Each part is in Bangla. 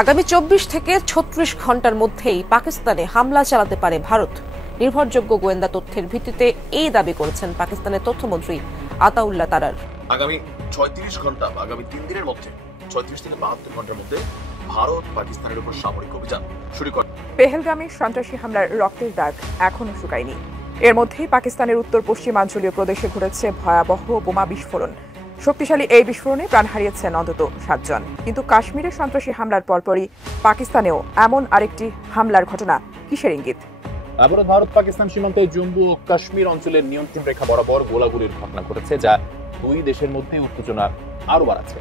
আগামী 24 থেকে 36 ঘন্টার মধ্যেই পাকিস্তানে হামলা চালাতে পারে ভারত। নির্ভরযোগ্য গোয়েন্দা তথ্যের ভিত্তিতে এই দাবি করেছেন পাকিস্তানের তথ্যমন্ত্রী আতাউল্লাহ তারার। আগামী 36 ঘন্টা বা আগামী 3 দিনের মধ্যে 36 থেকে 72 ঘন্টার মধ্যে ভারত পাকিস্তানের উপর সামরিক অভিযান শুরু করে। পেহেলগামে সন্ত্রাসী হামলার রক্তের দাগ এখনো শুকায়নি। এর মধ্যেই পাকিস্তানের উত্তর পশ্চিমাঞ্চলীয় প্রদেশে ঘটেছে ভয়াবহ বোমা বিস্ফোরণ। শক্তিশালী এই বিস্ফোরণে প্রাণ হারিয়েছেন অন্তত 7 জন। কিন্তু কাশ্মীরের সন্ত্রাসী হামলার পরপরই পাকিস্তানেও এমন আরেকটি হামলার ঘটনা কিসের ইঙ্গিত? আবারও ভারত পাকিস্তান সীমান্তে জম্মু ও কাশ্মীর অঞ্চলের নিয়ন্ত্রণ রেখা বরাবর গোলাগুলির ঘটনা ঘটেছে, যা দুই দেশের মধ্যে উত্তেজনা আরো বাড়াচ্ছে।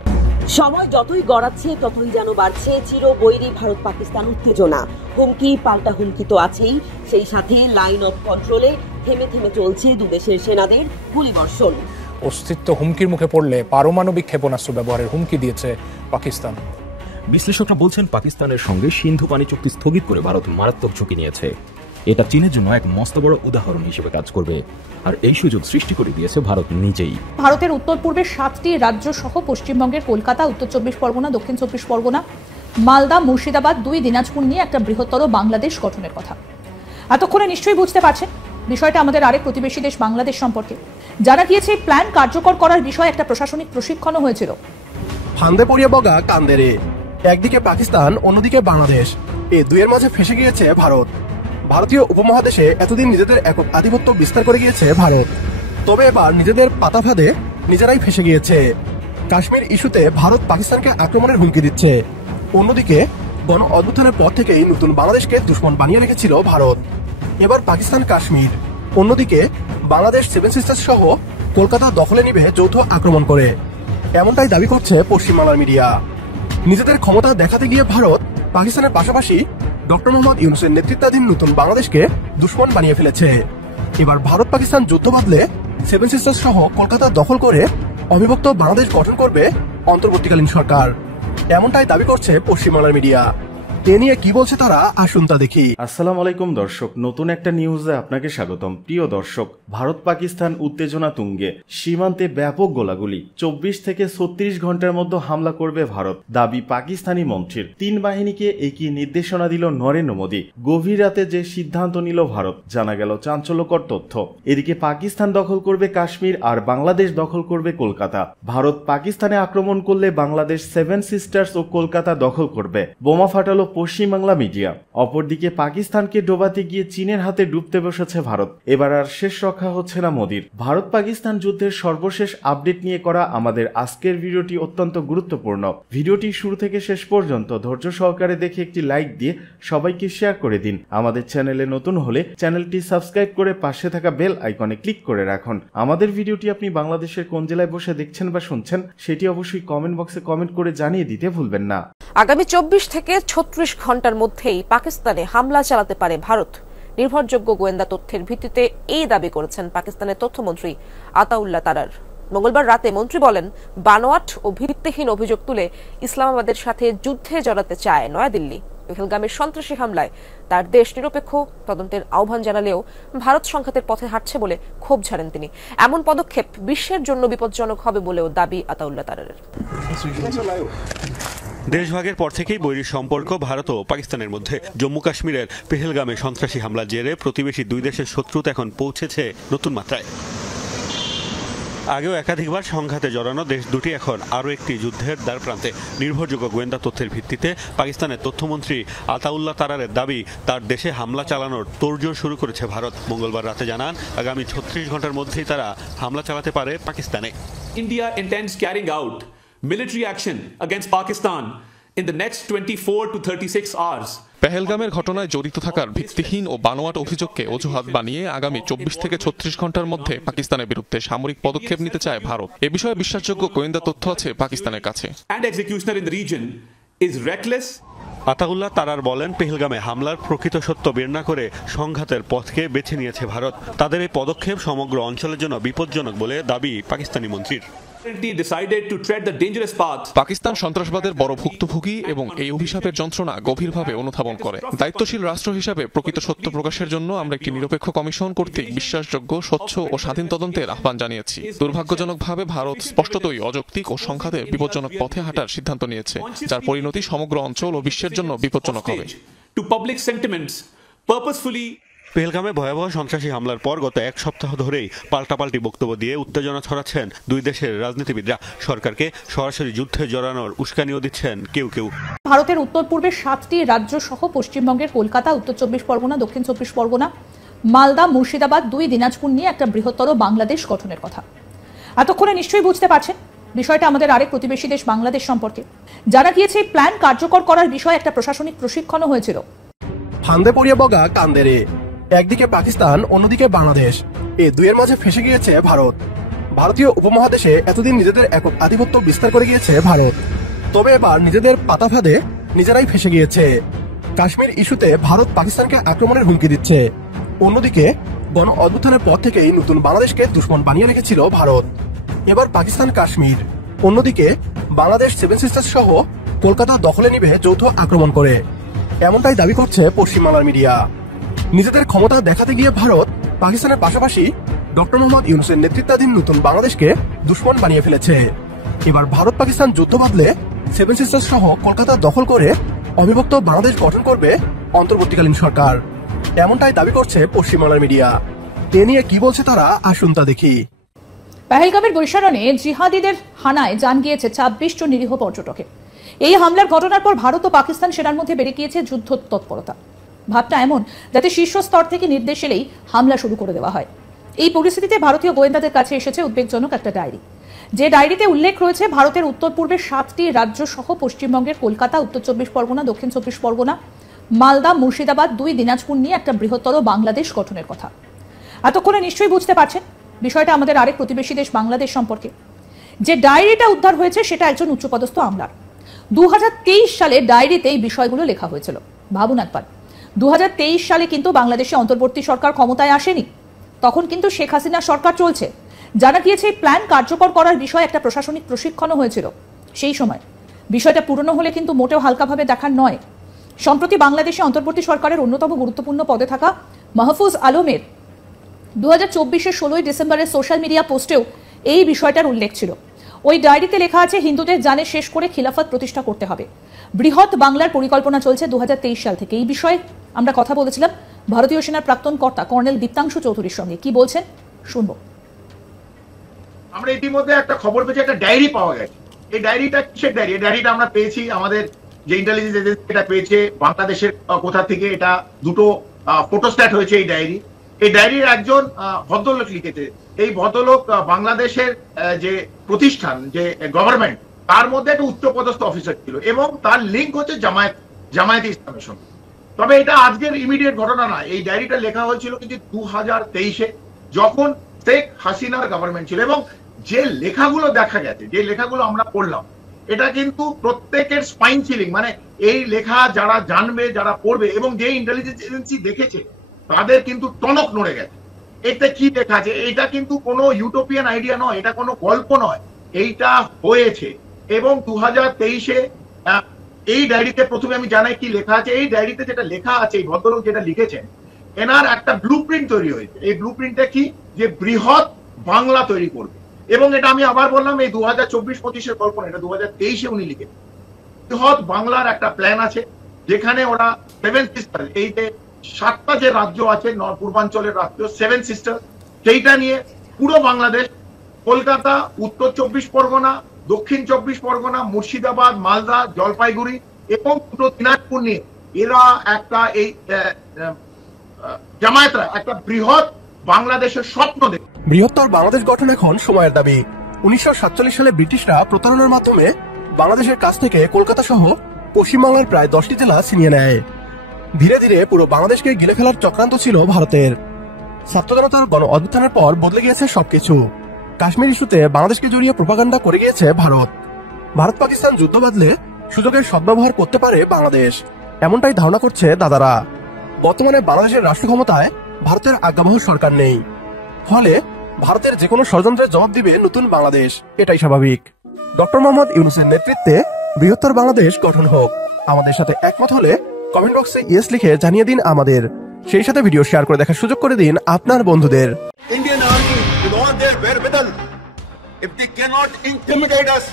সময় যতই গড়াচ্ছে ততই যেন বাড়ছে চিরবৈরী ভারত পাকিস্তান উত্তেজনা। হুমকি পাল্টা হুমকি তো আছেই, সেই সাথে লাইন অফ কন্ট্রোলে থেমে থেমে চলছে দুদেশের সেনাদের গুলিবর্ষণ। অস্তিত্ব হুমকির মুখে পড়লে পারমাণবিক ক্ষেপণাস্ত্র ব্যবহারের হুমকি দিয়েছে পাকিস্তান। বিশ্লেষকরা বলছেন, পাকিস্তানের সঙ্গে সিন্ধু পানি চুক্তি স্থগিত করে ভারত মারাত্মক ঝুঁকি নিয়েছে। এটা চীনের জন্য এক মস্ত বড় উদাহরণ হিসেবে কাজ করবে, আর এই সুযোগ সৃষ্টি করে দিয়েছে ভারত নিজেই। ভারতের উত্তর পূর্বে 7টি রাজ্য সহ পশ্চিমবঙ্গের কলকাতা, উত্তর 24 পরগনা, দক্ষিণ 24 পরগনা, মালদা, মুর্শিদাবাদ, 2 দিনাজপুর নিয়ে একটা বৃহত্তর বাংলাদেশ গঠনের কথা। এতক্ষণে নিশ্চয়ই বুঝতে পারছেন বিষয়টা আমাদের আরেক প্রতিবেশী দেশ বাংলাদেশ সম্পর্কে। জানা গিয়েছে প্ল্যান কার্যকর করার বিষয়ে একটা প্রশাসনিক প্রশিক্ষণও হয়েছিল। ফান্দে পড়িয়ে বগা কান্দেরে, একদিকে পাকিস্তান, অন্যদিকে বাংলাদেশ, এই দুয়ের মাঝে ফেসে গিয়েছে ভারত। ভারতীয় উপমহাদেশে এতদিন নিজেদের একক আধিপত্য বিস্তার করে গিয়েছে ভারত, তবে এবার নিজেদের পাতা ফাঁদে নিজেরাই ফেসে গিয়েছে। কাশ্মীর ইস্যুতে ভারত পাকিস্তানকে আক্রমণের হুমকি দিচ্ছে। অন্যদিকে গণ অভ্যুত্থানের পর থেকেই নতুন বাংলাদেশকে দুশ্মন বানিয়ে রেখেছিল ভারত। এবার পাকিস্তান কাশ্মীর, অন্যদিকে বাংলাদেশ 7 সিস্টার্স সহ কলকাতা দখলে নিবে যৌথ আক্রমণ করে, এমনটাই দাবি করছে পশ্চিমবাংলার মিডিয়া। নিজেদের ক্ষমতা দেখাতে গিয়ে ভারত পাকিস্তানের পাশাপাশি ডক্টর মোহাম্মদ ইউনূসের নেতৃত্বাধীন নতুন বাংলাদেশকে দুশ্মন বানিয়ে ফেলেছে। এবার ভারত পাকিস্তান যুদ্ধ বাঁধলে 7 সিস্টার্স সহ কলকাতা দখল করে অবিভক্ত বাংলাদেশ গঠন করবে অন্তর্বর্তীকালীন সরকার, এমনটাই দাবি করছে পশ্চিমবাংলার মিডিয়া। এ নিয়ে কি বলছে তারা, আসুন তা দেখি। আসসালামু আলাইকুম দর্শক, নতুন একটা নিউজে আপনাকে স্বাগতম। প্রিয় দর্শক, ভারত পাকিস্তান উত্তেজনা তুঙ্গে, সীমান্তে ব্যাপক গোলাগুলি, 24 থেকে 36 ঘন্টার মধ্যে হামলা করবে ভারত, দাবি পাকিস্তানি মন্ত্রীর। 3 বাহিনীকে একই নির্দেশনা দিল নরেন্দ্র মোদী। গভীর রাতে যে সিদ্ধান্ত নিল ভারত, জানা গেল চাঞ্চল্যকর তথ্য। এদিকে পাকিস্তান দখল করবে কাশ্মীর আর বাংলাদেশ দখল করবে কলকাতা। ভারত পাকিস্তানে আক্রমণ করলে বাংলাদেশ 7 সিস্টার্স ও কলকাতা দখল করবে, বোমা ফাটালো পশ্চিমবাংলা মিডিয়া। অপরদিকে পাকিস্তানকে ডোবাতে গিয়ে চীনের হাতে ডুবতে বসেছে ভারত। এবার আর শেষ রক্ষা হচ্ছে না মোদির। ভারত পাকিস্তান যুদ্ধের সর্বশেষ আপডেট নিয়ে করা আমাদের আজকের ভিডিওটি অত্যন্ত গুরুত্বপূর্ণ। ভিডিওটি শুরু থেকে শেষ পর্যন্ত ধৈর্য সহকারে দেখে একটি লাইক দিয়ে সবাইকে শেয়ার করে দিন। আমাদের চ্যানেলে নতুন হলে চ্যানেলটি সাবস্ক্রাইব করে পাশে থাকা বেল আইকনে ক্লিক করে রাখুন। আমাদের ভিডিওটি আপনি বাংলাদেশের কোন জেলায় বসে দেখছেন বা শুনছেন সেটি অবশ্যই কমেন্ট বক্সে কমেন্ট করে জানিয়ে দিতে ভুলবেন না। আগামী 24 থেকে 36 ঘন্টার মধ্যেই পাকিস্তানে হামলা চালাতে পারে ভারত। নির্ভরযোগ্য গোয়েন্দা তথ্যের ভিত্তিতে এই দাবি করেছেন পাকিস্তানের তথ্যমন্ত্রী আতাউল্লাহ তারার। মঙ্গলবার রাতে মন্ত্রী বলেন, বানোয়াট ও ভিত্তিহীন অভিযোগ তুলে ইসলামাবাদের সাথে যুদ্ধে জড়াতে চায় নয়াদিল্লি। পেহেলগামের সন্ত্রাসী হামলায় তার দেশ নিরপেক্ষ তদন্তের আহ্বান জানালেও ভারত সংঘাতের পথে হাঁটছে বলে ক্ষোভ ঝাড়েন তিনি। এমন পদক্ষেপ বিশ্বের জন্য বিপজ্জনক হবে বলেও দাবি আতাউল্লাহ তারারের। দেশভাগের পর থেকেই বৈরী সম্পর্ক ভারত ও পাকিস্তানের মধ্যে। জম্মু কাশ্মীরের পেহেলগামে সন্ত্রাসী হামলার জেরে প্রতিবেশী দুই দেশের শত্রুতা এখন পৌঁছেছে নতুন মাত্রায়। আগেও একাধিকবার সংঘাতে জড়ানো দেশ দুটি এখন আরও একটি যুদ্ধের দ্বার প্রান্তে। নির্ভরযোগ্য গোয়েন্দা তথ্যের ভিত্তিতে পাকিস্তানের তথ্যমন্ত্রী আতাউল্লাহ তারারের দাবি, তার দেশে হামলা চালানোর তোড়জোড় শুরু করেছে ভারত। মঙ্গলবার রাতে জানান, আগামী 36 ঘন্টার মধ্যেই তারা হামলা চালাতে পারে পাকিস্তানে। India intends carrying out military action against Pakistan in the next 24 to 36 hours. পেহেলগামের ঘটনায় জড়িত থাকার ভিত্তিহীন ও বানোয়াট অভিযোগকে অজুহাত বানিয়ে আগামী 24 থেকে 36 ঘন্টার মধ্যে পাকিস্তানের বিরুদ্ধে সামরিক পদক্ষেপ নিতে চায় ভারত। এ বিষয়ে বিশ্বাসযোগ্য গোয়েন্দা তথ্য আছে পাকিস্তানের কাছে। আতাউল্লাহ তারার বলেন, পেহেলগামে হামলার প্রকৃত সত্য বের না করে সংঘাতের পথকে বেছে নিয়েছে ভারত। তাদের এই পদক্ষেপ সমগ্র অঞ্চলের জন্য বিপজ্জনক বলে দাবি পাকিস্তানি মন্ত্রীর। পাকিস্তান সন্ত্রাসবাদের বড় ভুক্তভোগী এবং এই অভিশাপের যন্ত্রণা গভীরভাবে অনুধাবন করে। দায়িত্বশীল রাষ্ট্র হিসাবে প্রকৃত সত্য প্রকাশের জন্য আমরা একটি নিরপেক্ষ কমিশন কর্তৃক বিশ্বাসযোগ্য, স্বচ্ছ ও স্বাধীন তদন্তের আহ্বান জানিয়েছি। দুর্ভাগ্যজনকভাবে ভারত স্পষ্টতই অযৌক্তিক ও সংঘাতে বিপজ্জনক পথে হাঁটার সিদ্ধান্ত নিয়েছে, যার পরিণতি সমগ্র অঞ্চল ও বিশ্বের জন্য বিপজ্জনক হবে। পেহেলগামে ভয়াবহ সন্ত্রাসী হামলার পর গত এক সপ্তাহ ধরেই পাল্টাপাল্টি বক্তব্য দিয়ে উত্তেজনা ছড়াচ্ছেন দুই দেশের রাজনীতিবিদরা। সরকারকে সরাসরি যুদ্ধে জড়ানোর উস্কানিও দিচ্ছেন কেউ কেউ। ভারতের উত্তর পূর্বের 7টি রাজ্য সহ পশ্চিমবঙ্গের কলকাতা, উত্তর 24 পরগনা, দক্ষিণ 24 পরগনা, মালদা, মুর্শিদাবাদ, 2 দিনাজপুর নিয়ে একটা বৃহত্তর বাংলাদেশ গঠনের কথা। এতক্ষণে নিশ্চয়ই বুঝতে পারছেন বিষয়টা আমাদের আরেক প্রতিবেশী দেশ বাংলাদেশ সম্পর্কে। জানা গিয়েছে এই প্ল্যান কার্যকর করার বিষয়ে একটা প্রশাসনিক প্রশিক্ষণও হয়েছিল। ফান্দে পড়িয়ে বগা কান্দেরে, একদিকে পাকিস্তান, অন্যদিকে বাংলাদেশ, এই দুয়ের মাঝে ফেসে গিয়েছে ভারত। ভারতীয় উপমহাদেশে এতদিন নিজেদের একক আধিপত্য বিস্তার করে গিয়েছে ভারত, তবে এবার নিজেদের পাতা ফাঁদে নিজেরাই ফেসে গিয়েছে। কাশ্মীর ইস্যুতে ভারত পাকিস্তানকে আক্রমণের হুমকি দিচ্ছে। অন্যদিকে গণ অভ্যুত্থানের পর থেকেই নতুন বাংলাদেশকে দুশ্মন বানিয়ে রেখেছিল ভারত। এবার পাকিস্তান কাশ্মীর, অন্যদিকে বাংলাদেশ 7 সিস্টার্স সহ কলকাতা দখলে নিবে যৌথ আক্রমণ করে, এমনটাই দাবি করছে পশ্চিমবাংলার মিডিয়া। নিজেদের ক্ষমতা দেখাতে গিয়ে ভারত পাকিস্তানের পাশাপাশি ডক্টর মোহাম্মদ ইউনূসের নেতৃত্বাধীন নতুন বাংলাদেশকে দুশ্মন বানিয়ে ফেলেছে। এবার ভারত পাকিস্তান যুদ্ধ বাঁধলে 7 সিস্টার্স সহ কলকাতা দখল করে অবিভক্ত বাংলাদেশ গঠন করবে অন্তর্বর্তীকালীন সরকার, এমনটাই দাবি করছে পশ্চিমবাংলার মিডিয়া। এ নিয়ে কি বলছে তারা, আসুন তা দেখি। পেহেলগামের বৈশারণে জিহাদিদের হানায় জান গিয়েছে 26 জন নিরীহ পর্যটকের। এই হামলার ঘটনার পর ভারত ও পাকিস্তান সেনার মধ্যে বেড়ে গিয়েছে যুদ্ধ তৎপরতা। ভাবটা এমন যাতে শীর্ষ স্তর থেকে নির্দেশ এলেই হামলা শুরু করে দেওয়া হয়। এই পরিস্থিতিতে ভারতীয় গোয়েন্দাদের কাছে এসেছে উদ্বেগজনক একটা ডায়েরি, যে ডায়েরিতে উল্লেখ রয়েছে ভারতের উত্তর পূর্বের 7টি রাজ্য সহ পশ্চিমবঙ্গের কলকাতা, উত্তর 24 পরগনা, দক্ষিণ 24 পরগনা, মালদা, মুর্শিদাবাদ, 2 দিনাজপুর নিয়ে একটা বৃহত্তর বাংলাদেশ গঠনের কথা। এতক্ষণে নিশ্চয়ই বুঝতে পারছেন বিষয়টা আমাদের আরেক প্রতিবেশী দেশ বাংলাদেশ সম্পর্কে। যে ডায়েরিটা উদ্ধার হয়েছে সেটা একজন উচ্চপদস্থ আমলার। 2023 সালে ডায়েরিতে এই বিষয়গুলো লেখা হয়েছিল। ভাবুন একবার, 2023 সালে কিন্তু বাংলাদেশে অন্তর্বর্তী সরকার ক্ষমতায় আসেনি, তখন কিন্তু শেখ হাসিনার সরকার চলছে। জানা গিয়েছে এই প্ল্যান কার্যকর করার বিষয়ে একটা প্রশাসনিক প্রশিক্ষণও হয়েছিল সেই সময়। বিষয়টা পুরনো হলে কিন্তু মোটেও হালকাভাবে দেখার নয়। সম্প্রতি বাংলাদেশে অন্তর্বর্তী সরকারের অন্যতম গুরুত্বপূর্ণ পদে থাকা মাহফুজ আলমের 2024-এর 16 ডিসেম্বরের সোশ্যাল মিডিয়া পোস্টেও এই বিষয়টার উল্লেখ ছিল। ওই ডায়েরিতে লেখা আছে, হিন্দুদের জানে শেষ করে খিলাফত প্রতিষ্ঠা করতে হবে। বৃহৎ বাংলার পরিকল্পনা চলছে 2023 সাল থেকে। এই বিষয়ে আমরা কথা বলেছিলাম ভারতীয় সেনার প্রাক্তন কর্তা কর্নেল দীপ্তাংশু চৌধুরীর সঙ্গে। কি বলছেন শুনবো। আমরা ইতিমধ্যে একটা খবর পেয়েছি, একটা ডায়েরি পাওয়া গেছে। এই ডায়েরিটা কিসের ডায়েরি? এই ডায়েরিটা আমরা পেয়েছি, আমাদের যে ইন্টেলিজেন্স এজেন্সি এটা পেয়েছে বাংলাদেশের কোথা থেকে। এটা দুটো ফটোস্ট্যাট হয়েছে এই ডায়েরি। এই ডায়েরির একজন ভদ্রলোক লিখেছে। এই ভদ্রলোক বাংলাদেশের যে প্রতিষ্ঠান, যে গভর্নমেন্ট, তার মধ্যে একটা উচ্চপদস্থ অফিসার ছিল এবং তার লিঙ্ক হচ্ছে জামায়াতে ইসলামের সঙ্গে। তবে এটা আজকের ইমিডিয়েট ঘটনা নয়। এই ডায়েরিটা লেখা হয়েছিল কিন্তু 2023-এ, যখন শেখ হাসিনার গভর্নমেন্ট ছিল। এবং যে লেখাগুলো দেখা গেছে, যে লেখাগুলো আমরা পড়লাম, এটা কিন্তু প্রত্যেকের স্পাইন চিলিং। মানে এই লেখা যারা জানবে, যারা পড়বে, এবং যে ইন্টেলিজেন্স এজেন্সি দেখেছে তাদের কিন্তু টনক নড়ে গেছে। এতে কি লেখা আছে? এটা কিন্তু কোনো ইউটোপিয়ান আইডিয়া নয়, এটা কোনো গল্প নয়, এইটা হয়েছে। এবং 2023-এ এই ডায়েরিতে প্রথমে আমি জানাই কি লেখা আছে। এই ডায়েরিতে যেটা লেখা আছে, এই ভদ্রলোক যেটা লিখেছেন, এনার একটা ব্লুপ্রিন্ট তৈরি হয়েছে। এই ব্লুপ্রিন্টটা কি? যে বৃহৎ বাংলা তৈরি করবে। এবং এটা আমি আবার বললাম, এই 2024-25-এর গল্প না, এটা 2023-এ উনি লিখেছেন। বৃহৎ বাংলার একটা প্ল্যান আছে, যেখানে ওরা 7 সিস্টার, এই যে 7টা যে রাজ্য আছে পূর্বাঞ্চলের রাজ্য 7 সিস্টার, সেইটা নিয়ে পুরো বাংলাদেশ, কলকাতা, উত্তর 24 পরগনা, দক্ষিণ 24 পরগনা, মুর্শিদাবাদ, মালদা, জলপাইগুড়ি এবং দুটো দিনাজপুর নিয়ে এরা একটা এই জামায়াতরা একটা বৃহৎ বাংলাদেশের স্বপ্ন দেখে। বৃহত্তর বাংলাদেশ গঠন এখন সময়ের দাবি। 1947 সালে ব্রিটিশরা প্রতারণার মাধ্যমে বাংলাদেশের কাছ থেকে কলকাতা সহ পশ্চিমবাংলার প্রায় 10টি জেলা ছিনিয়ে নেয়। ধীরে ধীরে পুরো বাংলাদেশকে গিলে ফেলার চক্রান্ত ছিল ভারতের। ছাত্র জনতার গণ অভ্যুত্থানের পর বদলে গিয়েছে সবকিছু। কাশ্মীর ইস্যুতে বাংলাদেশকে জড়িয়ে প্রোপাগান্ডা করে গিয়েছে ভারত। ভারত পাকিস্তান যুদ্ধ বাঁধলে সুযোগের সদ্ব্যবহার করতে পারে বাংলাদেশ, এমনটাই ধারণা করছে দাদারা। বর্তমানে বাংলাদেশের রাষ্ট্র ক্ষমতায় ভারতের আজ্ঞাবহ সরকার নেই, ফলে ভারতের যে কোনো ষড়যন্ত্রের জবাব দিবে নতুন বাংলাদেশ, এটাই স্বাভাবিক। ডক্টর মোহাম্মদ ইউনূসের নেতৃত্বে বৃহত্তর বাংলাদেশ গঠন হোক। আমাদের সাথে একমত হলে কমেন্ট বক্সে ইয়েস লিখে জানিয়ে দিন আমাদের। সেই সাথে ভিডিও শেয়ার করে দেখার সুযোগ করে দিন আপনার বন্ধুদের। Indian Army with all their wherewithal, if they cannot intimidate us.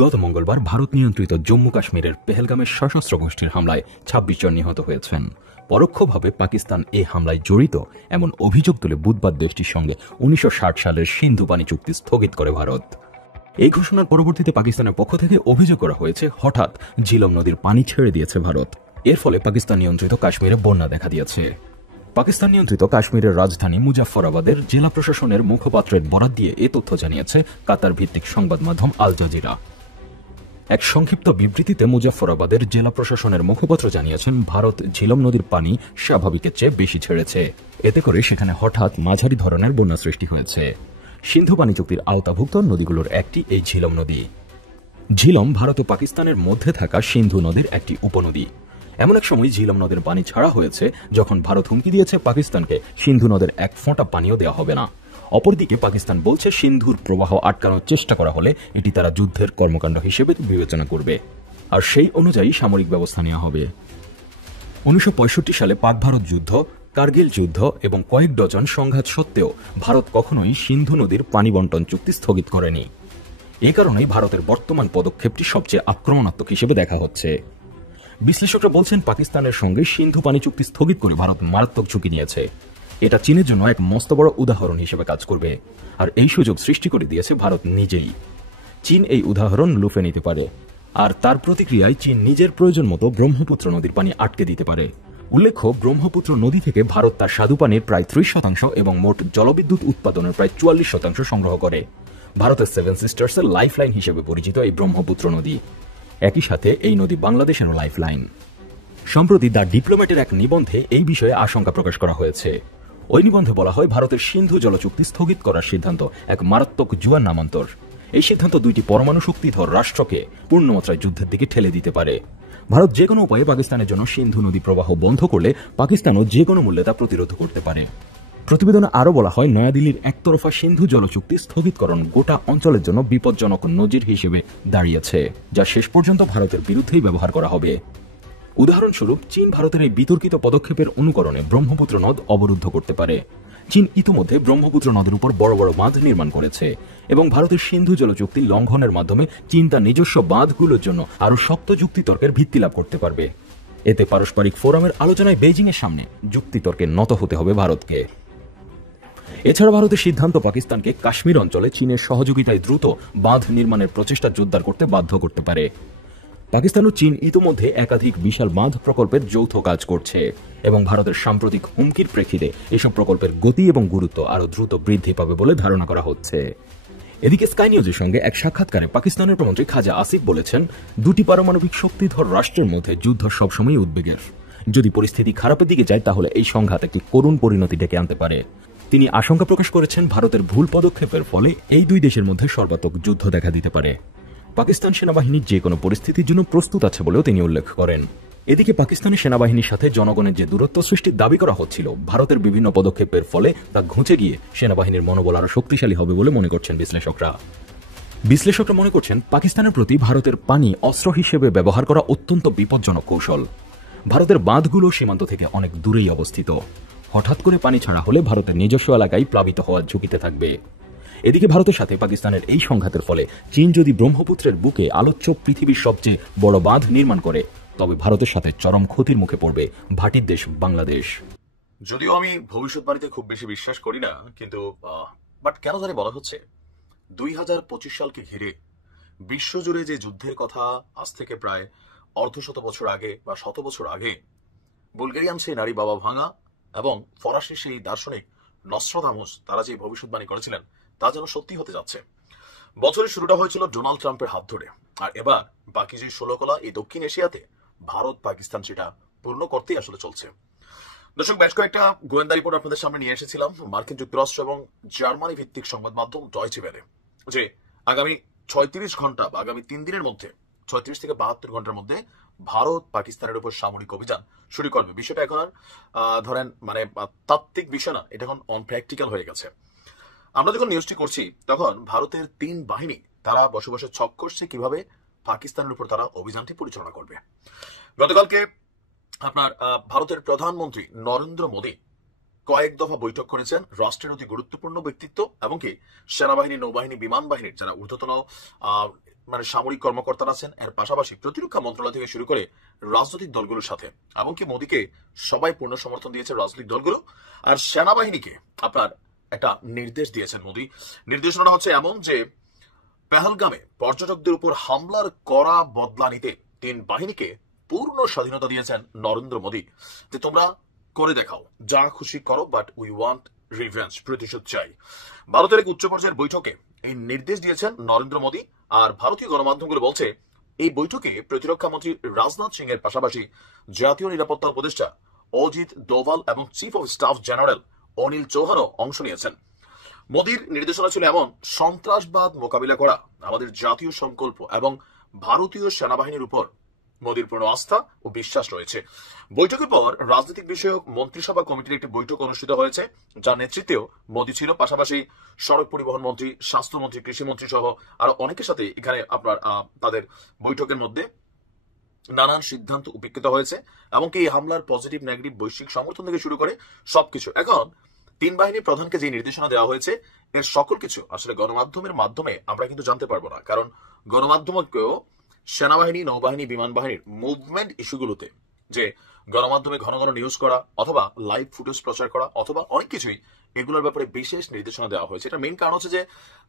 গত মঙ্গলবার ভারত নিয়ন্ত্রিত জম্মু কাশ্মীরের পেহেলগামের সশস্ত্র গোষ্ঠীর হামলায় ২৬ জন নিহত হয়েছেন। পরোক্ষভাবে পাকিস্তান এই হামলায় জড়িত এমন অভিযোগ তুলে বুধবার দেশটির সঙ্গে ১৯৬০ সালের সিন্ধু পানি চুক্তি স্থগিত করে ভারত। এই ঘোষণার পরবর্তীতে পাকিস্তানের পক্ষ থেকে অভিযোগ করা হয়েছে হঠাৎ ঝিলম নদীর পানি ছেড়ে দিয়েছে ভারত। এর ফলে পাকিস্তান নিয়ন্ত্রিত কাশ্মীরে বন্যা দেখা দিয়েছে। পাকিস্তান নিয়ন্ত্রিত কাশ্মীরের রাজধানী মুজাফফরাবাদের জেলা প্রশাসনের মুখপাত্রের বরাত দিয়ে এ তথ্য জানিয়েছে কাতার ভিত্তিক সংবাদ মাধ্যম আল জাজিরা। এক সংক্ষিপ্ত বিবৃতিতে মুজাফফরাবাদের জেলা প্রশাসনের মুখপাত্র জানিয়েছেন, ভারত ঝিলম নদীর পানি স্বাভাবিকের চেয়ে বেশি ছেড়েছে। এতে করে সেখানে হঠাৎ মাঝারি ধরনের বন্যা সৃষ্টি হয়েছে। সিন্ধু পানি চুক্তির আওতাভুক্ত নদীগুলোর একটি এই ঝিলম নদী। ঝিলম ভারত ও পাকিস্তানের মধ্যে থাকা সিন্ধু নদীর একটি উপনদী। এমন এক সময় ঝিলম নদের পানি ছাড়া হয়েছে যখন ভারত হুমকি দিয়েছে পাকিস্তানকে সিন্ধু নদের এক ফোঁটা পানিও দেওয়া হবে না। অপরদিকে পাকিস্তান বলছে সিন্ধুর প্রবাহ আটকানোর চেষ্টা করা হলে এটি তারা যুদ্ধের কর্মকাণ্ড হিসেবে বিবেচনা করবে, আর সেই অনুযায়ী সামরিক ব্যবস্থা নেওয়া হবে। ১৯৬৫ সালে পাক ভারত যুদ্ধ, কার্গিল যুদ্ধ এবং কয়েক ডজন সংঘাত সত্ত্বেও ভারত কখনোই সিন্ধু নদীর পানি বন্টন চুক্তি স্থগিত করেনি। এ কারণেই ভারতের বর্তমান পদক্ষেপটি সবচেয়ে আক্রমণাত্মক হিসেবে দেখা হচ্ছে। বিশ্লেষকরা বলছেন, পাকিস্তানের সঙ্গে সিন্ধু পানি চুক্তি স্থগিত করে ভারত মারাত্মক ঝুঁকি নিয়েছে। এটা চীনের জন্য এক মস্ত বড় উদাহরণ হিসেবে কাজ করবে, আর এই সুযোগ সৃষ্টি করে দিয়েছে ভারত নিজেই। চীন এই উদাহরণ লুফে নিতে পারে, আর তার প্রতিক্রিয়ায় চীন নিজের প্রয়োজন মতো ব্রহ্মপুত্র নদীর পানি আটকে দিতে পারে। উল্লেখ্য, ব্রহ্মপুত্র নদী থেকে ভারত তার স্বাদু পানির প্রায় ৩০% এবং মোট জলবিদ্যুৎ উৎপাদনের প্রায় ৪৪% সংগ্রহ করে। ভারতের সেভেন সিস্টার্সের লাইফলাইন হিসেবে পরিচিত এই ব্রহ্মপুত্র নদী। একই সাথে এই নদী বাংলাদেশেরও লাইফলাইন। সম্প্রতি দ্য ডিপ্লোম্যাটের এক নিবন্ধে এই বিষয়ে আশঙ্কা প্রকাশ করা হয়েছে। ওই নিবন্ধে বলা হয়, ভারতের সিন্ধু জলচুক্তি স্থগিত করার সিদ্ধান্ত এক মারাত্মক জুয়ার নামান্তর। এই সিদ্ধান্ত দুইটি পরমাণু শক্তিধর রাষ্ট্রকে পূর্ণমাত্রায় যুদ্ধের দিকে ঠেলে দিতে পারে। ভারত যে কোনো উপায়ে পাকিস্তানের জন্য সিন্ধু নদী প্রবাহ বন্ধ করলে পাকিস্তানও যে কোনো মূল্যে তা প্রতিরোধ করতে পারে। প্রতিবেদনে আরও বলা হয়, নয়াদিল্লির একতরফা সিন্ধু জলচুক্তি স্থগিতকরণ গোটা অঞ্চলের জন্য বিপজ্জনক নজির হিসেবে দাঁড়িয়েছে, যা শেষ পর্যন্ত ভারতের বিরুদ্ধেই ব্যবহার করা হবে। উদাহরণস্বরূপ, চীন ভারতের এই বিতর্কিত পদক্ষেপের অনুকরণে ব্রহ্মপুত্র নদ অবরুদ্ধ করতে পারে। চীন ইতিমধ্যে ব্রহ্মপুত্র নদের উপর বড় বড় বাঁধ নির্মাণ করেছে এবং ভারতের সিন্ধু জলচুক্তি লঙ্ঘনের মাধ্যমে চীন তার নিজস্ব বাঁধগুলোর জন্য আরও শক্ত যুক্তিতর্কের ভিত্তি লাভ করতে পারবে। এতে পারস্পরিক ফোরামের আলোচনায় বেইজিংয়ের সামনে যুক্তিতর্কে নত হতে হবে ভারতকে। এছাড়া ভারতের সিদ্ধান্ত পাকিস্তানকে কাশ্মীর অঞ্চলে চীনের সহযোগিতায় দ্রুত বাঁধ নির্মাণের প্রচেষ্টা জোরদার করতে বাধ্য করতে পারে। পাকিস্তান ও চীন ইতিমধ্যে একাধিক বিশাল বাঁধ প্রকল্পের যৌথ কাজ করছে এবং ভারতের সাম্প্রতিক হুমকির প্রেক্ষিতে এসব প্রকল্পের গতি এবং গুরুত্ব আরও দ্রুত বৃদ্ধি পাবে বলে ধারণা করা হচ্ছে। এদিকে স্কাই নিউজের সঙ্গে এক সাক্ষাৎকারে পাকিস্তানের প্রধানমন্ত্রী খাজা আসিফ বলেছেন, দুটি পারমাণবিক শক্তিধর রাষ্ট্রের মধ্যে যুদ্ধ সবসময় উদ্বেগের। যদি পরিস্থিতি খারাপের দিকে যায় তাহলে এই সংঘাত একটি করুণ পরিণতি ডেকে আনতে পারে। তিনি আশঙ্কা প্রকাশ করেছেন, ভারতের ভুল পদক্ষেপের ফলে এই দুই দেশের মধ্যে সর্বাত্মক যুদ্ধ দেখা দিতে পারে। পাকিস্তান সেনাবাহিনী যে কোনো পরিস্থিতির জন্য প্রস্তুত আছে বলেও তিনি উল্লেখ করেন। এদিকে পাকিস্তানের সেনাবাহিনীর সাথে জনগণের যে দূরত্ব সৃষ্টির দাবি করা হচ্ছিল, ভারতের বিভিন্ন পদক্ষেপের ফলে তা ঘুচে গিয়ে সেনাবাহিনীর মনোবল আরও শক্তিশালী হবে বলে মনে করছেন বিশ্লেষকরা মনে করছেন, পাকিস্তানের প্রতি ভারতের পানি অস্ত্র হিসেবে ব্যবহার করা অত্যন্ত বিপজ্জনক কৌশল। ভারতের বাঁধগুলো সীমান্ত থেকে অনেক দূরেই অবস্থিত। হঠাৎ করে পানি ছাড়া হলে ভারতের নিজস্ব এলাকায় প্লাবিত হওয়ার ঝুঁকিতে থাকবে। এদিকে ভারতের সাথে পাকিস্তানের এই সংঘাতের ফলে চীন যদি ব্রহ্মপুত্রের বুকে আলোচ্য পৃথিবীর সবচেয়ে বড় বাঁধ নির্মাণ করে, তবে ভারতের সাথে চরম ক্ষতির মুখে পড়বে ভাটির দেশ বাংলাদেশ। যদিও আমি ভবিষ্যৎবাণীতে খুব বেশি বিশ্বাস করি না, কিন্তু বাট কেন জানি বলা হচ্ছে 2025 সালকে ঘিরে বিশ্বজুড়ে যে যুদ্ধের কথা আজ থেকে প্রায় অর্ধশত বছর আগে বা 100 বছর আগে বুলগেরিয়ান সেই নারী বাবা ভাঙা এবং ফরাসি সেই দার্শনিক নস্ট্রাদামুস তারা যে ভবিষ্যৎবাণী করেছিলেন তা যেন সত্যি হতে যাচ্ছে। বছরের শুরুটা হয়েছিল ডোনাল্ড ট্রাম্পের হাত ধরে, আর এবার বাকি যে 16 কলা এই দক্ষিণ এশিয়াতে ভারত পাকিস্তান সেটা পূর্ণ করতেই আসলে চলছে। দর্শক, বেশ কয়েকটা গোয়েন্দা রিপোর্ট আপনাদের সামনে নিয়ে এসেছিলাম মার্কিন যুক্তরাষ্ট্র এবং জার্মানি ভিত্তিক সংবাদ মাধ্যম ডয়েচে ভেলে, যে আগামী 36 ঘন্টা বা আগামী 3 দিনের মধ্যে 36 থেকে 72 ঘন্টার মধ্যে ভারত পাকিস্তানের উপর সামরিক অভিযান শুরু করবে। বিষয়টা এখন আর ধরেন মানে তাত্ত্বিক বিষয় না, এটা এখন অনপ্র্যাকটিক্যাল হয়ে গেছে। আমরা যখন নিউজটি করছি তখন ভারতের 3 বাহিনী তারা বসে বসে ছক করছে কিভাবে পাকিস্তানের উপর তারা অভিযানটি পরিচালনা করবে। গতকালকে আপনার ভারতের প্রধানমন্ত্রী নরেন্দ্র মোদী কয়েক দফা বৈঠক করেছেন রাষ্ট্রের অতি গুরুত্বপূর্ণ ব্যক্তিত্ব এমনকি সেনাবাহিনী, নৌবাহিনী, বিমান বাহিনীর যারা ঊর্ধ্বতন সামরিক কর্মকর্তারা আছেন, এর পাশাপাশি প্রতিরক্ষা মন্ত্রণালয় থেকে শুরু করে রাজনৈতিক দলগুলোর সাথে। এমনকি মোদীকে সবাই পূর্ণ সমর্থন দিয়েছে রাজনৈতিক দলগুলো। আর সেনাবাহিনীকে আপনার একটা নির্দেশ দিয়েছেন মোদী। নির্দেশনাটা হচ্ছে এমন যে পেহেলগামে পর্যটকদের উপর হামলার কড়া বদলা নিতে 3 বাহিনীকে পূর্ণ স্বাধীনতা দিয়েছেন নরেন্দ্র মোদী, যে তোমরা করে দেখাও, যা খুশি করো, বাট উই ওয়ান্ট রিভেঞ্জ, প্রতিশোধ চাই। ভারতের এক উচ্চ পর্যায়ের বৈঠকে এই নির্দেশ দিয়েছেন নরেন্দ্র মোদী। আর ভারতীয় গণমাধ্যমগুলো বলছে এই বৈঠকে প্রতিরক্ষা মন্ত্রী রাজনাথ সিং এর পাশাপাশি জাতীয় নিরাপত্তা উপদেষ্টা অজিত দোভাল এবং chief of staff general Anil চৌহানও অংশ নিয়েছেন। মোদীর নির্দেশনা ছিল এমন, সন্ত্রাসবাদ মোকাবিলা করা আমাদের জাতীয় সংকল্প এবং ভারতীয় সেনাবাহিনীর উপর মোদীর পূর্ণ আস্থা ও বিশ্বাস রয়েছে। বৈঠকের পর রাজনৈতিক বিষয়ক মন্ত্রিসভা কমিটির একটি বৈঠক অনুষ্ঠিত হয়েছে, যার নেতৃত্বেও মোদী ছিল। পাশাপাশি সড়ক পরিবহন মন্ত্রী, স্বাস্থ্যমন্ত্রী, কৃষিমন্ত্রী সহ আরো অনেকের সাথে এখানে আপনার তাদের বৈঠকের মধ্যে নানান সিদ্ধান্ত উপেক্ষিত হয়েছে। এমনকি এই হামলার পজিটিভ নেগেটিভ বৈশ্বিক সমর্থন থেকে শুরু করে সবকিছু। এখন 3 বাহিনীর প্রধানকে যে নির্দেশনা দেওয়া হয়েছে এর সকল কিছু আসলে গণমাধ্যমের মাধ্যমে আমরা কিন্তু জানতে পারবো না, কারণ গণমাধ্যমকেও সেনাবাহিনী, নৌবাহিনী, বিমান বাহিনীর মুভমেন্ট ইস্যুগুলোতে যে গণমাধ্যমে ঘন ঘন নিউজ করা অথবা লাইভ ফুটেজ প্রচার করা অথবা অনেক কিছুই, এগুলোর ব্যাপারে বিশেষ নির্দেশনা দেওয়া হয়েছে। এটা মেইন কারণ হচ্ছে যে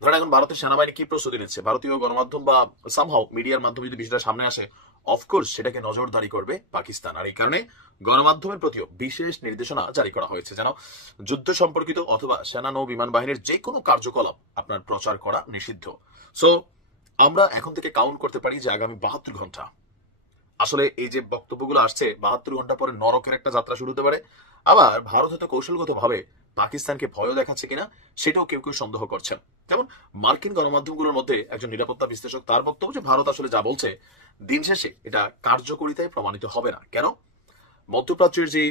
ধরেন এখন ভারতের সেনাবাহিনী কি প্রস্তুতি নিচ্ছে, ভারতীয় গণমাধ্যম বা সামহাও মিডিয়ার মাধ্যমে যদি বিষয়টা সামনে আসে, অফকোর্স সেটাকে নজরদারি করবে পাকিস্তান। আর এই কারণে গণমাধ্যমের প্রতিও বিশেষ নির্দেশনা জারি করা হয়েছে, যেন যুদ্ধ সম্পর্কিত অথবা সেনা, নৌ, বিমান বাহিনীর যে কোনো কার্যকলাপ আপনার প্রচার করা নিষিদ্ধ। সো আমরা এখন থেকে কাউন্ট করতে পারি যে আগামী 72 ঘন্টা আসলে এই যে বক্তব্যগুলো আসছে, 72 ঘন্টা পরে নরকের একটা যাত্রা শুরু হতে পারে। আবার ভারত হয়তো কৌশলগত ভাবে পাকিস্তানকে ভয় দেখাচ্ছে কিনা সেটাও কেউ কেউ সন্দেহ করছেন। যেমন মার্কিন গণমাধ্যমগুলোর মধ্যে একজন নিরাপত্তা বিশ্লেষক, তার বক্তব্য যে ভারত আসলে যা বলছে দিন শেষে এটা কার্যকরিতায় প্রমাণিত হবে না। কেন? মধ্যপ্রাচ্যের যে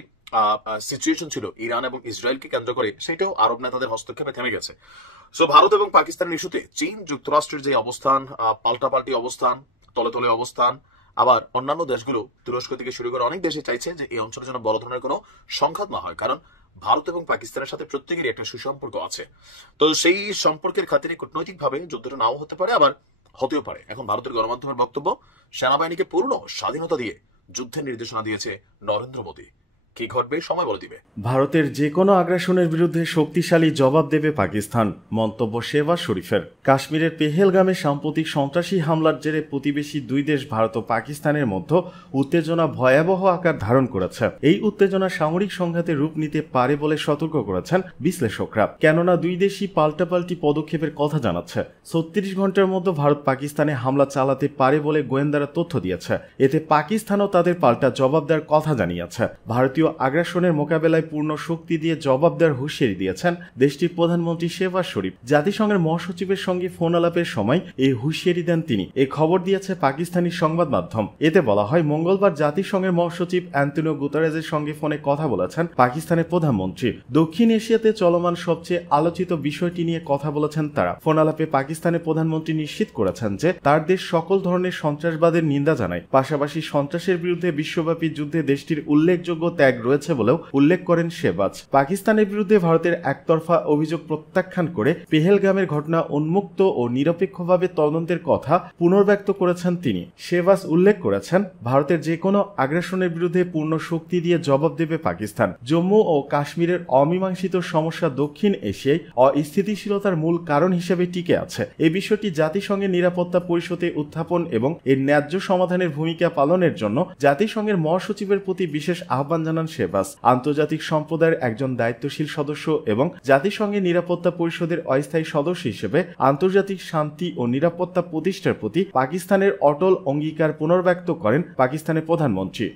সিচুয়েশন ছিল ইরান এবং ইসরায়েলকে কেন্দ্র করে, সেটাও আরব নেতাদের হস্তক্ষেপে থেমে গেছে। সো ভারত এবং পাকিস্তানের ইস্যুতে চীন, যুক্তরাষ্ট্রের যে অবস্থান, পাল্টাপাল্টি অবস্থান, তলে তলে অবস্থান, আবার অন্যান্য দেশগুলো তুরস্ক থেকে শুরু করে অনেক দেশে চাইছে যে এই অঞ্চলের জন্য বড় ধরনের কোনো সংঘাত না হয়, কারণ ভারত এবং পাকিস্তানের সাথে প্রত্যেকেরই একটা সুসম্পর্ক আছে। তো সেই সম্পর্কের খাতিরে কূটনৈতিকভাবে যুদ্ধটা নাও হতে পারে, আবার হতেও পারে। এখন ভারতের গণমাধ্যমের বক্তব্য, সেনাবাহিনীকে পূর্ণ স্বাধীনতা দিয়ে যুদ্ধের নির্দেশনা দিয়েছে নরেন্দ্র মোদী। কি ঘটবে সময় বলে দিবে। ভারতের যে কোনো আগ্রাসনের বিরুদ্ধে শক্তিশালী জবাব দেবে পাকিস্তান, মন্তব্য শেহবাজ শরীফের। কাশ্মীরের পেহেলগামে সাম্প্রতিক সন্ত্রাসী হামলার জেরে প্রতিবেশী 2 দেশ ভারত ও পাকিস্তানের মধ্যে উত্তেজনা ভয়াবহ আকার ধারণ করেছে। এই উত্তেজনা সামরিক সংঘাতে রূপ নিতে পারে বলে সতর্ক করেছেন বিশ্লেষকরা, কেননা 2 দেশই পাল্টাপাল্টি পদক্ষেপের কথা জানাচ্ছে। 36 ঘন্টার মধ্যে ভারত পাকিস্তানে হামলা চালাতে পারে বলে গোয়েন্দারা তথ্য দিয়েছে। এতে পাকিস্তানও তাদের পাল্টা জবাব দেওয়ার কথা জানিয়েছে। ভারতীয় আগ্রাসনের মোকাবেলায় পূর্ণ শক্তি দিয়ে জবাব দেওয়ার হুঁশিয়ারি দিয়েছেন দেশটির প্রধানমন্ত্রী শেহবাজ শরীফ। জাতিসংঘের মহাসচিবের সঙ্গে ফোন আলাপের সময় এই হুঁশিয়ারি দেন তিনি। এই খবর দিয়েছে পাকিস্তানি সংবাদ মাধ্যম। এতে বলা হয়, মঙ্গলবার জাতিসংঘের মহাসচিব অ্যান্টনিও গুতেরেসের সঙ্গে ফোনে কথা বলেছেন পাকিস্তানের প্রধানমন্ত্রী। দক্ষিণ এশিয়াতে চলমান সবচেয়ে আলোচিত বিষয়টি নিয়ে কথা বলেছেন তারা। ফোন আলাপে পাকিস্তানের প্রধানমন্ত্রী নিশ্চিত করেছেন যে তার দেশ সকল ধরনের সন্ত্রাসবাদের নিন্দা জানায়, পাশাপাশি সন্ত্রাসের বিরুদ্ধে বিশ্বব্যাপী যুদ্ধে দেশটির উল্লেখযোগ্য ত্যাগ রয়েছে বলেও উল্লেখ করেন শেহবাজ। পাকিস্তানের বিরুদ্ধে ভারতের একতরফা অভিযোগ প্রত্যাখ্যান করে পেহেলগামের ঘটনা উন্মুক্ত ও নিরপেক্ষভাবে তদন্তের কথা পুনর্ব্যক্ত করেছেন তিনি। শেহবাজ উল্লেখ করেছেন, ভারতের যে কোনো আগ্রাসনের বিরুদ্ধে পূর্ণ শক্তি দিয়ে জবাব দেবে পাকিস্তান। জম্মু ও কাশ্মীরের অমীমাংসিত সমস্যা দক্ষিণ এশিয়ায় অস্থিতিশীলতার মূল কারণ হিসেবে টিকে আছে। এই বিষয়টি জাতিসংঘের নিরাপত্তা পরিষদে উত্থাপন এবং এর ন্যায্য সমাধানের ভূমিকা পালনের জন্য জাতিসংঘের মহাসচিবের প্রতি বিশেষ আহ্বান জানান শেহবাজ। আন্তর্জাতিক সম্প্রদায়ের একজন দায়িত্বশীল সদস্য এবং জাতিসংঘের নিরাপত্তা পরিষদের অস্থায়ী সদস্য হিসেবে আন্তর্জাতিক শান্তি ও নিরাপত্তা প্রতিষ্ঠার প্রতি পাকিস্তানের অটল অঙ্গীকার পুনর্ব্যক্ত করেন পাকিস্তানের প্রধানমন্ত্রী।